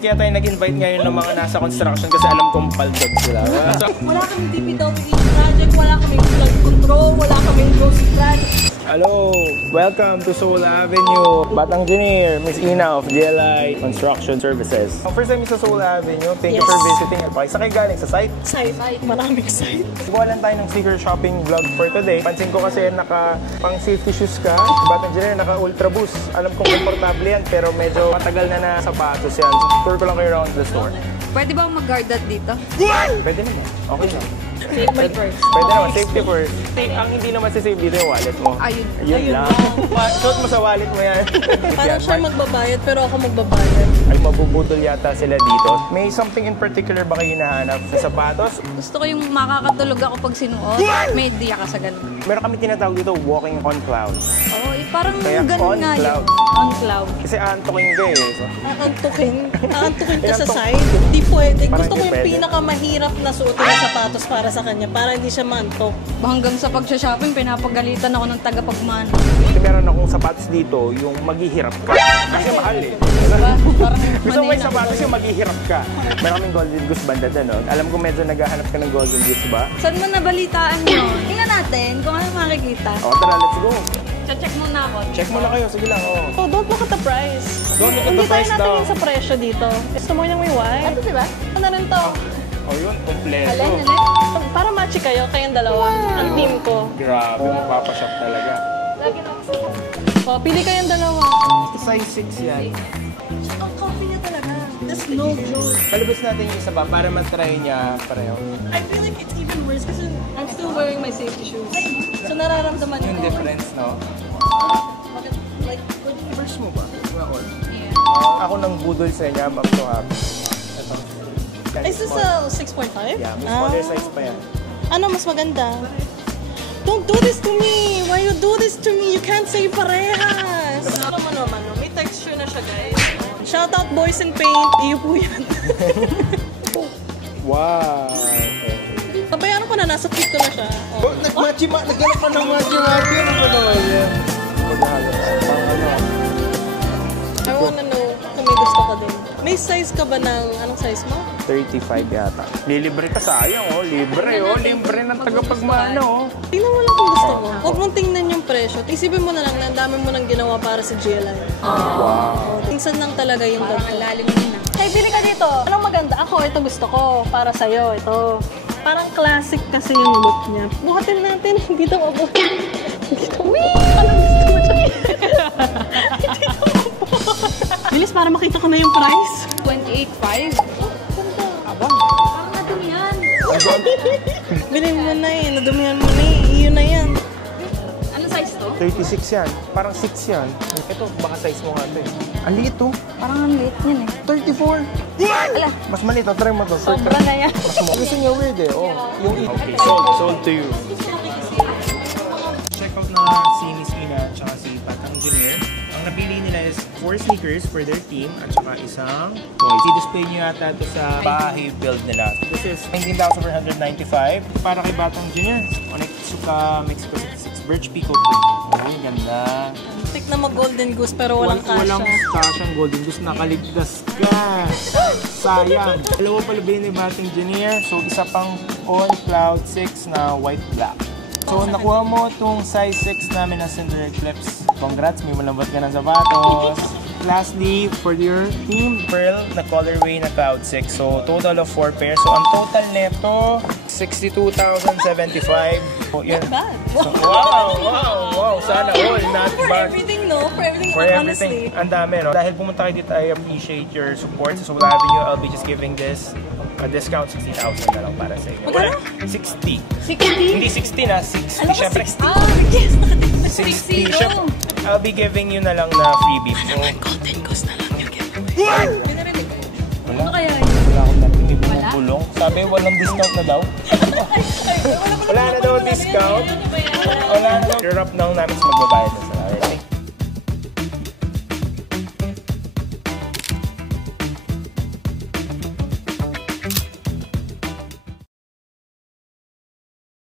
Kaya tayo nag-invite ngayon ng mga nasa construction kasi alam kong paldog sila. Wala kaming DPWH project, wala kaming flood control, wala kaming ghost plan. Hello! Welcome to Soul Avenue. Batang Engineer, Miss Ina of GLI Construction Services. First time sa Soul Avenue. Thank you for visiting. Sa kayo galing sa site? Site. Maraming site. Sigawalan tayo ng sneaker shopping vlog for today. Pansin ko kasi pang safety shoes ka. Batang Engineer, naka Ultra Boost. Alam kong komportable yan pero medyo matagal na sapatos yan. Tour ko lang kayo around the store. Pwede ba mag-guard that dito? Pwede naman. Okay lang. Save my purse. Pwede naman, safety first. Ang hindi naman sasave dito yung wallet mo. Ayun lang. Suot mo sa wallet mo yan. Parang siya magbabayad pero ako magbabayad. Ay, mabubudol yata sila dito. May something in particular ba kayo hinahanap sa sapatos? Gusto ko yung makakatulog ako pag sinuot. May idea ka sa ganun. Meron kami tinatawag dito, walking on clouds. Oo, parang Kaya ganun nga yun. On cloud. Kasi aantokin ka eh. So. Aantukin ka sa side. Hindi pwede. Gusto ko yung pwede. pinakamahirap na suotin ng sapatos para sa kanya para hindi siya mantok. Hanggang sa pag-shopping, pinapagalitan ako ng tagapagmana. Kasi meron akong sapatos dito, yung maghihirap ka. Kasi mahal eh. Diba? Parang Gusto mo yung sapatos yung maghihirap ka. Meron kaming Golden Goose banda doon, no? Alam ko medyo naghahanap ka ng Golden Goose ba? Saan mo nabalitaan yun? Tingnan natin kung ano makikita. O, tara, let's go. Check muna ako. Check mo na kayo, sige lang. Oh, don't look at the price. Don't look at Hindi the price tayo daw. natingin sa presyo dito. Gusto mo yung may white? Ito diba? Ano rin to? Oh, yun, kompleto. Alin? Para match kayo, kayong dalawa. Ang team ko. Grabe, mapapashop talaga. Oh, pili kayong dalawa. Size 6 yan. Ang comfy niya talaga. That's no joke. Kalabas natin yung isa pa para matry niya pareho. I feel like it's even worse kasi I'm still wearing my safety shoes. So nararamdaman Yung ko. difference, no? Bakit, like, First mo ba? Yeah. Ako nang budol sa niya, back to happy. Ito. is this a 6.5? Yeah, may smaller size pa yan. Ano mas maganda? Don't do this to me! Why you do this to me? You can't say parehas! Ano, may texture na siya, guys. Shout out Boys in Paint. Iyo po yan. Wow! Pabayaan ko na, nasa fit ko na siya. Oh, naghanap pa ng matchy-matchy. Ano ba naman yan? I wanna know kung may gusto ka din. May size ka ba ng, anong size mo? 35 yata. Lilibre ka, sayang oh. Libre oh. Libre ng tagapagmana oh. Tingnan mo lang kung gusto mo. Huwag mong tingnan yung presyo. Isipin mo na lang na ang dami mo nang ginawa para sa GLI. Wow. Minsan lang talaga yung Parang ganito. lalim na. Hey, pili ka dito. Anong maganda? Ako, ito gusto ko. Para sa'yo, ito. Parang classic kasi yung look niya. Buhatin natin. Hindi ito mabuhay. Anong gusto mo dyan? Hindi ito mabuhay. Bilis, para makita ko na yung price. 28.5? Abang. Parang nadumihan. Bilhin mo na eh. Nadumihan mo na eh. Iyon na yan. Ano size to? 36 yan. Parang 6 yan. Ito, baka size mo nga ito eh. Ang liit oh. Parang ang liit niyan eh. 34. Ala, Mas maliit. Try mo to. sobra na yan. Gusto niya weird eh. Oh. Yung okay, sold to you. Check out na si Miss Ina at saka si Batang Engineer. Ang napili nila is 4 sneakers for their team at saka isang toy. I-display nyo yata ito sa bahay build nila. This is 19,495 para kay Batang Engineer. Onitsuka Mexico 66 Birch Pico. Oh, ganda. Tik na mag-golden goose pero walang kasha. Walang kasyang golden goose. Nakaligtas ka. Sayang. Dalawa pala bilhin ni Batang Engineer. So, isa pang on Cloud 6 na white black. So, nakuha mo itong size 6 namin na Cinder Eclipse. Congrats, may malambot ka ng sapatos. Lastly, for your team, Pearl na colorway na Cloud 6. So, total of 4 pairs. So, ang total neto, 62,075. So, yun. Not bad. So, wow. Sana all, not For bad. everything, no? For everything, For honestly. everything, ang dami, no? Dahil pumunta kayo dito, I appreciate your support. So, Soul Avenue, I'll be just giving this a discount 60,000 na lang para sa inyo. Magkano? 60. 60? Hindi 60 na, 60. Alam ko, Siyempre, 60. 60. Siyempre, I'll be giving you na lang na freebie. So, Golden goose na lang yung giveaway. Binarinig ko. wala. Ano kaya yun? Wala akong narinig. Bumubulong. Sabi, walang discount na daw. Wala na daw discount. Wala na daw. Hirap na namin sa magbabayad na sa